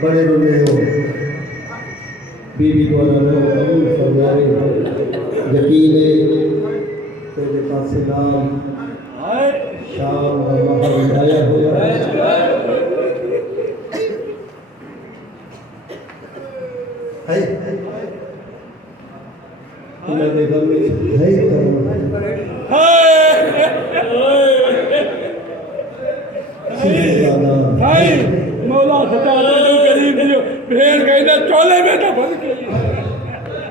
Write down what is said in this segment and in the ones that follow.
बड़े रुले हो बीबी द्वारा कबूल फरमाए यकीन तेरे पास नाम शाम और महल आया हुआ है इन्होंने गमे है भाई मौला सता जो गरीब जो भेड़ गई ना चोले में तो फंस गई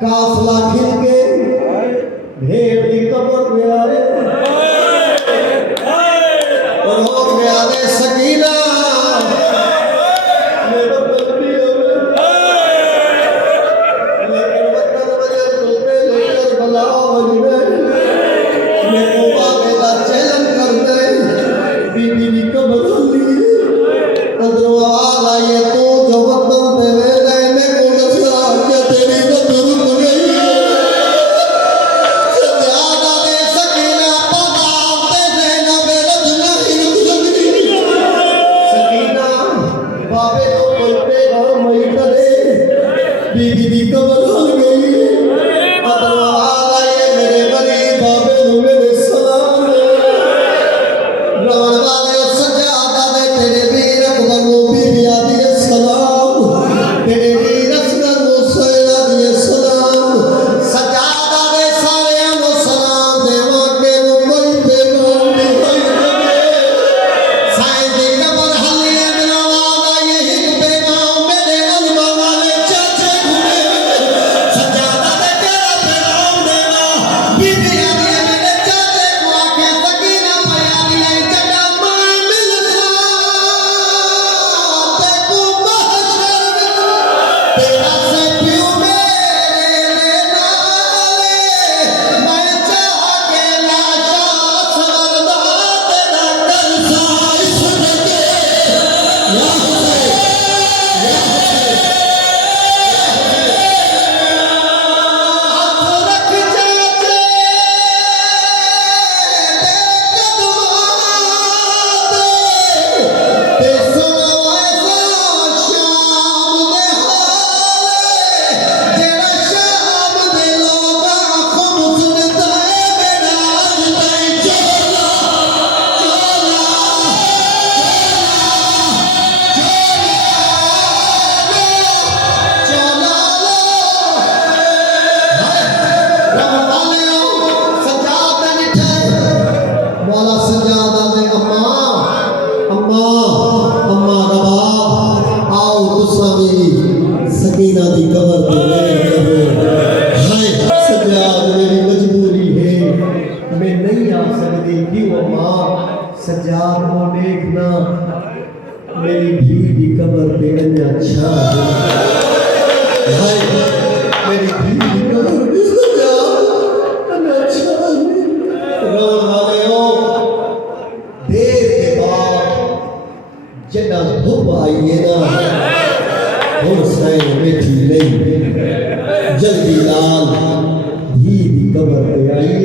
काफला खिल के भेड़ की कब्र में आए और हो गया रे सकीना मेरे बल्बी लेकिन वतन वजह चलते लेकर बलाओ वजह मेरे बाबे का चैलेंज करते बीबी की कब्र ली अदरो आवाज आई तो जो वतन तेरे रहने को नजर क्या तेरी कब्र बीबी दी कब्र हो गई अदरवाल आए मेरे गरीब बाबे नू मेरे सलाम रवन वाले सजादा दे तेरे वीर अकबर नू बीबी आदि सलाम तेरे वीर असगर नू सैयदा दी सलाम सजादा दे सारे नू सलाम देवा के नू कोई बेगाम नहीं होई साईं दी कब्र हल्ली अदरवाल आए एक बेगाम मेरे अल्लाह वाले सकीना दी कब्र पे हाय सजाद मेरी मजबूरी है मैं नहीं आ सकती क्यों अम्मा सजाद को देखना मेरी भी दी कब्र पे अच्छा हाय मेरी भी दी कब्र पे सजाद अच्छा रोन वाले हो देर के बाद जन्नत धूप आई है ना और साईं बैठी नहीं जल्दी लाल धी दी कब्र पे आई